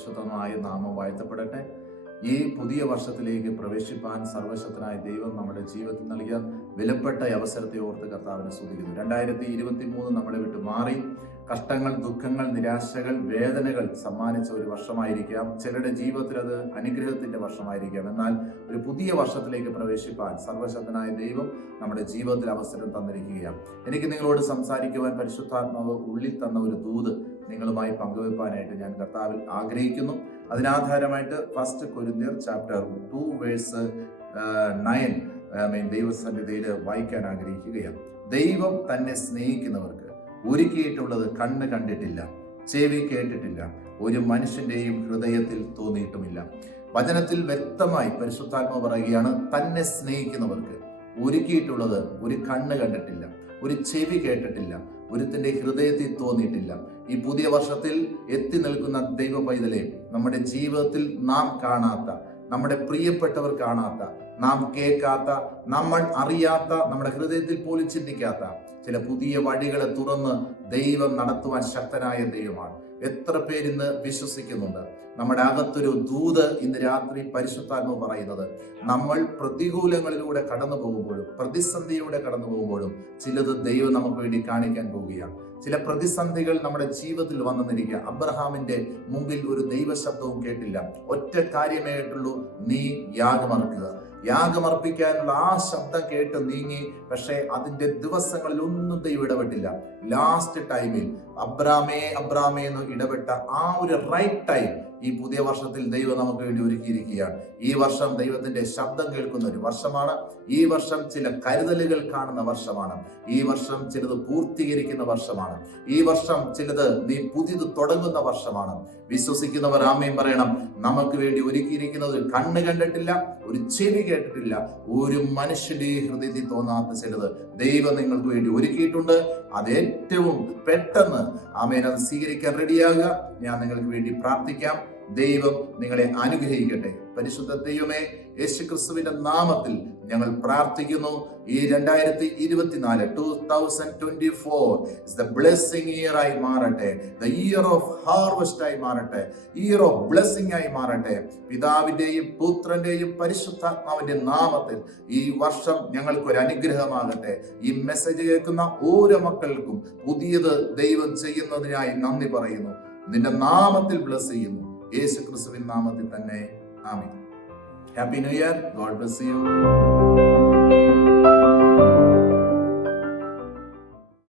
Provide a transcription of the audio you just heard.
പരിശുദ്ധമായ നാമം വാഴ്ത്തപ്പെടട്ടെ. ഈ പുതിയ വർഷത്തിലേക്ക് പ്രവേശിപ്പാൻ സർവശക്തനായ ദൈവം നമ്മുടെ ജീവിതത്തിൽ നൽകിയ വിലപ്പെട്ട അവസരത്തെ ഓർത്ത് കർത്താവിനെ സ്തുതിക്കുന്നു. 2023 നമ്മളെ വിട്ട് മാറി. കഷ്ടങ്ങൾ, ദുഃഖങ്ങൾ, നിരാശകൾ, വേദനകൾ സമ്മാനിച്ച ഒരു വർഷമായിരിക്കാം. ചിലരുടെ ജീവിതത്തിൽ അത് അനുഗ്രഹത്തിന്റെ വർഷമായിരിക്കാം. എന്നാൽ ഒരു പുതിയ വർഷത്തിലേക്ക് പ്രവേശിപ്പാൻ സർവശക്തനായ ദൈവം നമ്മുടെ ജീവിതത്തിൽ അവസരം തന്നിരിക്കുകയാണ്. എനിക്ക് നിങ്ങളോട് സംസാരിക്കുവാൻ പരിശുദ്ധാത്മാവ് ഉള്ളിൽ തന്ന ഒരു ദൂത് നിങ്ങളുമായി പങ്കുവെപ്പാനായിട്ട് ഞാൻ കർത്താവിൽ ആഗ്രഹിക്കുന്നു. അതിനാധാരമായിട്ട് 1 കൊരിന്ത്യർ ചാപ്റ്റർ 2 വേഴ്സ് 9 ദൈവസന്നിധിയിൽ വായിക്കാൻ ആഗ്രഹിക്കുകയാണ്. ദൈവം തന്നെ സ്നേഹിക്കുന്നവർക്ക് ഒരുക്കിയിട്ടുള്ളത് കണ്ണ് കണ്ടിട്ടില്ല, ചെവി കേട്ടിട്ടില്ല, ഒരു മനുഷ്യന്റെയും ഹൃദയത്തിൽ തോന്നിയിട്ടുമില്ല. വചനത്തിൽ വ്യക്തമായി പരിശുദ്ധാത്മാവ് പറയുകയാണ്, തന്നെ സ്നേഹിക്കുന്നവർക്ക് ഒരുക്കിയിട്ടുള്ളത് ഒരു കണ്ണ് കണ്ടിട്ടില്ല, ഒരു ചെവി കേട്ടിട്ടില്ല, ഒരുത്തിന്റെ ഹൃദയത്തിൽ തോന്നിയിട്ടില്ല. ഈ പുതിയ വർഷത്തിൽ എത്തി നിൽക്കുന്ന ദൈവ പൈതലെ, നമ്മുടെ ജീവിതത്തിൽ നാം കാണാത്ത, നമ്മുടെ പ്രിയപ്പെട്ടവർ കാണാത്ത, നാം കേൾക്കാത്ത, നമ്മൾ അറിയാത്ത, നമ്മുടെ ഹൃദയത്തിൽ പോലും ചിന്തിക്കാത്ത ചില പുതിയ വഴികളെ തുറന്ന് ദൈവം നടത്തുവാൻ ശക്തനായ ദൈവമാണ്. എത്ര പേരിന്ന് വിശ്വസിക്കുന്നുണ്ട്? നമ്മുടെ അകത്തൊരു ദൂത് ഇന്ന് രാത്രി പരിശുദ്ധാത്മാവ് പറയുന്നത്, നമ്മൾ പ്രതികൂലങ്ങളിലൂടെ കടന്നു പോകുമ്പോഴും പ്രതിസന്ധിയിലൂടെ കടന്നു പോകുമ്പോഴും ചിലത് ദൈവം നമുക്ക് വേണ്ടി കാണിക്കാൻ പോവുകയാണ്. ചില പ്രതിസന്ധികൾ നമ്മുടെ ജീവിതത്തിൽ വന്നെന്നിരിക്കുക. അബ്രഹാമിന്റെ മുമ്പിൽ ഒരു ദൈവശബ്ദവും കേട്ടില്ല. ഒറ്റ കാര്യമേ കേട്ടുള്ളൂ, നീ യാഗമർക്കുക. യാഗമർപ്പിക്കാനുള്ള ആ ശബ്ദം കേട്ട് നീങ്ങി. പക്ഷേ അതിന്റെ ദിവസങ്ങളിൽ ഒന്നും ദൈവം ഇടപെട്ടില്ല. ലാസ്റ്റ് ടൈമിൽ അബ്രാമേ അബ്രാമേ എന്ന് ഇടപെട്ട ആ ഒരു റൈറ്റ് ടൈം ഈ പുതിയ വർഷത്തിൽ ദൈവം നമുക്ക് വേണ്ടി ഒരുക്കിയിരിക്കുകയാണ്. ഈ വർഷം ദൈവത്തിന്റെ ശബ്ദം കേൾക്കുന്ന ഒരു വർഷമാണ്. ഈ വർഷം ചില കരുതലുകൾ കാണുന്ന വർഷമാണ്. ഈ വർഷം ചിലത് പൂർത്തീകരിക്കുന്ന വർഷമാണ്. ഈ വർഷം ചിലത് നീ പുതിയത് തുടങ്ങുന്ന വർഷമാണ്. വിശ്വസിക്കുന്നവർ ആമേൻ പറയണം. നമുക്ക് വേണ്ടി ഒരുക്കിയിരിക്കുന്നത് ഒരു കണ്ണ് കണ്ടിട്ടില്ല, ഒരു ചെവി കേട്ടിട്ടില്ല, ഒരു മനുഷ്യന്റെ ഹൃദയത്തിൽ തോന്നാത്ത ചിലത് ദൈവം നിങ്ങൾക്ക് വേണ്ടി ഒരുക്കിയിട്ടുണ്ട്. അത് ഏറ്റവും പെട്ടെന്ന് ആമേൻ അത് സ്വീകരിക്കാൻ റെഡിയാകുക. ഞാൻ നിങ്ങൾക്ക് വേണ്ടി പ്രാർത്ഥിക്കാം. ദൈവം നിങ്ങളെ അനുഗ്രഹിക്കട്ടെ. പരിശുദ്ധ ദൈവമേ, യേശുക്രിസ്തുവിന്റെ നാമത്തിൽ ഞങ്ങൾ പ്രാർത്ഥിക്കുന്നു. ഈ 2024 is the blessing year ആയി മാറട്ടെ. The year of harvest ആയി മാറട്ടെ. Year of blessing ആയി മാറട്ടെ. പിതാവിന്റെയും പുത്രന്റെയും പരിശുദ്ധാത്മാവിന്റെ നാമത്തിൽ ഈ വർഷം ഞങ്ങൾക്കൊരു അനുഗ്രഹമാകട്ടെ. ഈ മെസ്സേജ് കേൾക്കുന്ന ഓരോ മക്കൾക്കും പുതിയത് ദൈവം ചെയ്യുന്നതിനായി നന്ദി പറയുന്നു. നിന്റെ നാമത്തിൽ ബ്ലസ് ചെയ്യുന്നു. യേശു ക്രിസ്തുവിൻ നാമത്തിൽ തന്നെ ആമേൻ. Happy new year. God bless U.